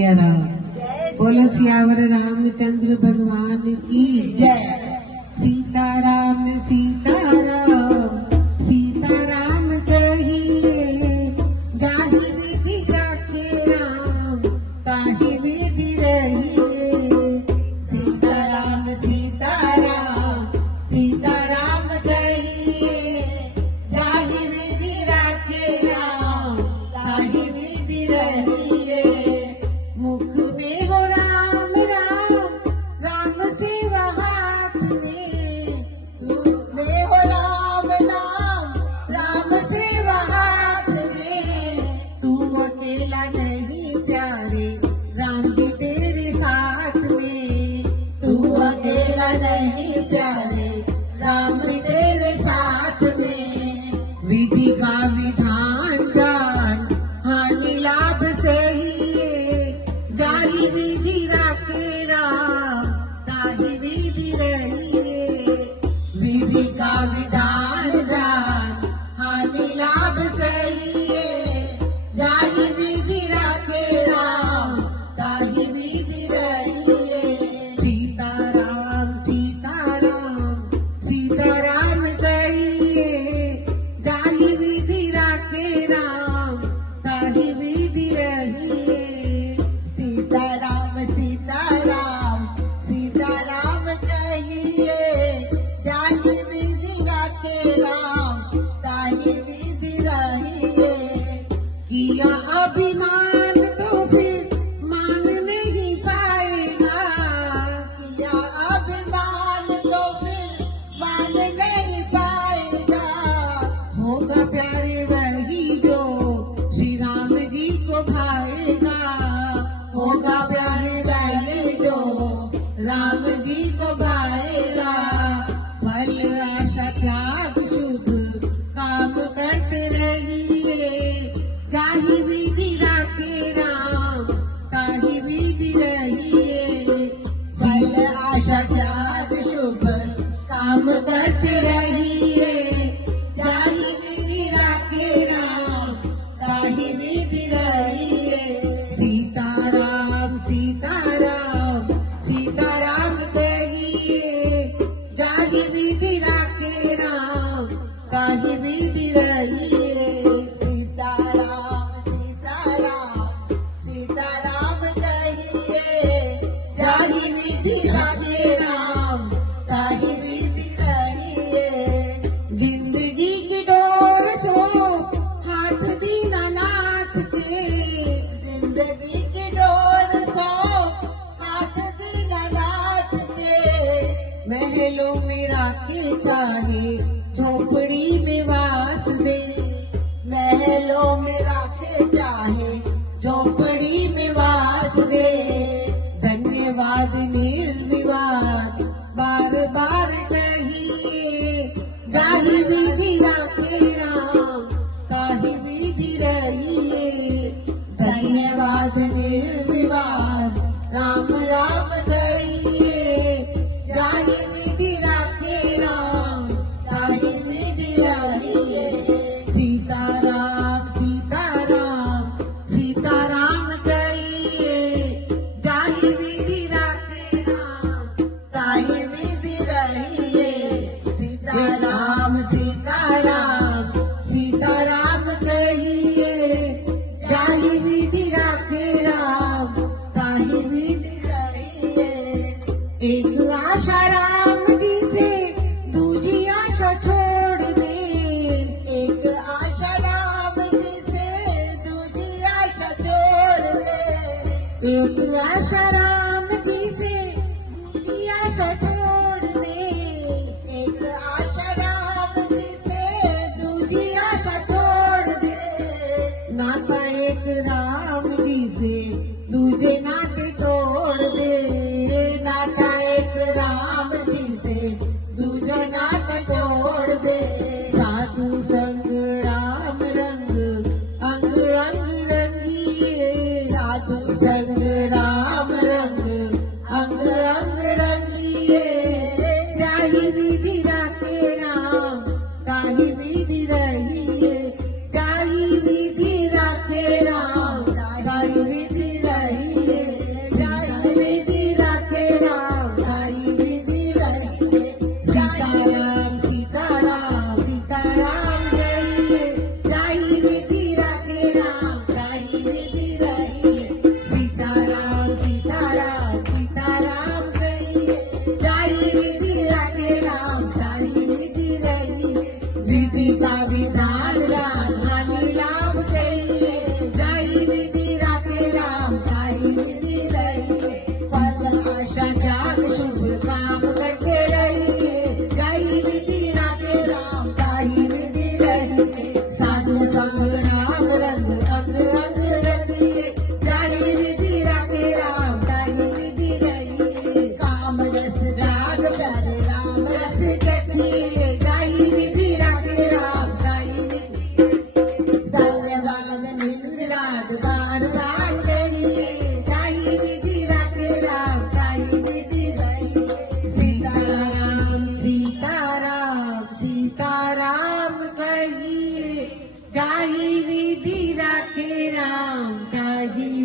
सिया राम। बोलो सियावर रामचंद्र भगवान की जय। सीताराम सीताराम सीताराम कहिए, जाहि विधि राखे राम ताहि विधि रहिए। सीताराम सीताराम सीताराम कहिए, जाहि विधि राखे राम ताहि विधि रहिए। मुख में हो राम राम राम सेवा हाथ में, मुख में हो राम नाम राम सेवा हाथ में। तू अकेला नहीं प्यारे राम जी तेरे साथ में, तू अकेला नहीं प्यारे राम तेरे साथ में। विधि का विधान जान हानि लाभ सही, जाहि विधि राखे राम ताहि विधि रहिए। विधि का विधान जान हानि लाभ सही, जाहि विधि राखे राम ताहि विधि रहिए। सीताराम सीताराम सीताराम कहिए, जाहि विधि राखे राम ताहि विधि रहिए। सीताराम सीताराम सीताराम कहिए, जाहि विधि राखे राम ताहि विधि रहिए। किया अभिमान तो फिर मान नहीं पाएगा, किया अभिमान तो फिर मान नहीं पाएगा। होगा प्यारे वही जो श्री राम जी को भाएगा, होगा प्यारे वही जो राम जी को भाएगा। फल आशा त्याग शुभ काम करते रहिए, जाहि विधि राखे राम ताहि विधि रहिए। फल आशा त्याग शुभ काम करते रहिए, जाहि विधि राखे राम ताहि विधि रहिए। सीताराम सीताराम सीताराम कहिए, जाहि विधि राखे राम ताहि विधि रहिए। सीताराम सीताराम सीताराम कहिए, जाहि विधि राखे राम ताहि विधि रहिए। जिंदगी की डोर सो हाथ दीनानाथ के, जिंदगी की डोर सो हाथ दीनानाथ के। महलों में राखे चाहे झोपड़ी में वास दे, महलों में राखे चाहे झोपड़ी में वास दे। धन्यवाद निर्विवाद बार बार कहिए, जाहि विधि राखे राम ताहि विधि रहिए। धन्यवाद निर्विवाद राम राम कहिए, जाहि विधि राखे राम ताहि विधि रहिए। सीताराम सीताराम सीताराम कहिए, जाहि विधि राखे राम ताहि विधि रहिए। सीताराम सीताराम सीताराम कहिए, जाहि विधि राखे राम ताहि विधि रहिए। एक आशा राम जी से दूजी आशा छोड़ दे, एक आशा राम जी से दूजी आशा छोड़ दे। एक आशा राम जी से दूजी आशा छोड़ दे, एक आशा राम जी से दूजी आशा छोड़ दे। नाता एक राम जी से दूजे नाते तोड़ दे, नाता एक राम जी से दूजे नाते तोड़ दे। साधु संग राम रंग अंग रंग रंगिए, साधु संग राम रंग अंग अंग रंगिए। जाहि विधि राखे राम ताहि विधि रहिए, जाहि विधि राखे राम ताहि विधि रहिए। ताही विधि राखे राम ताही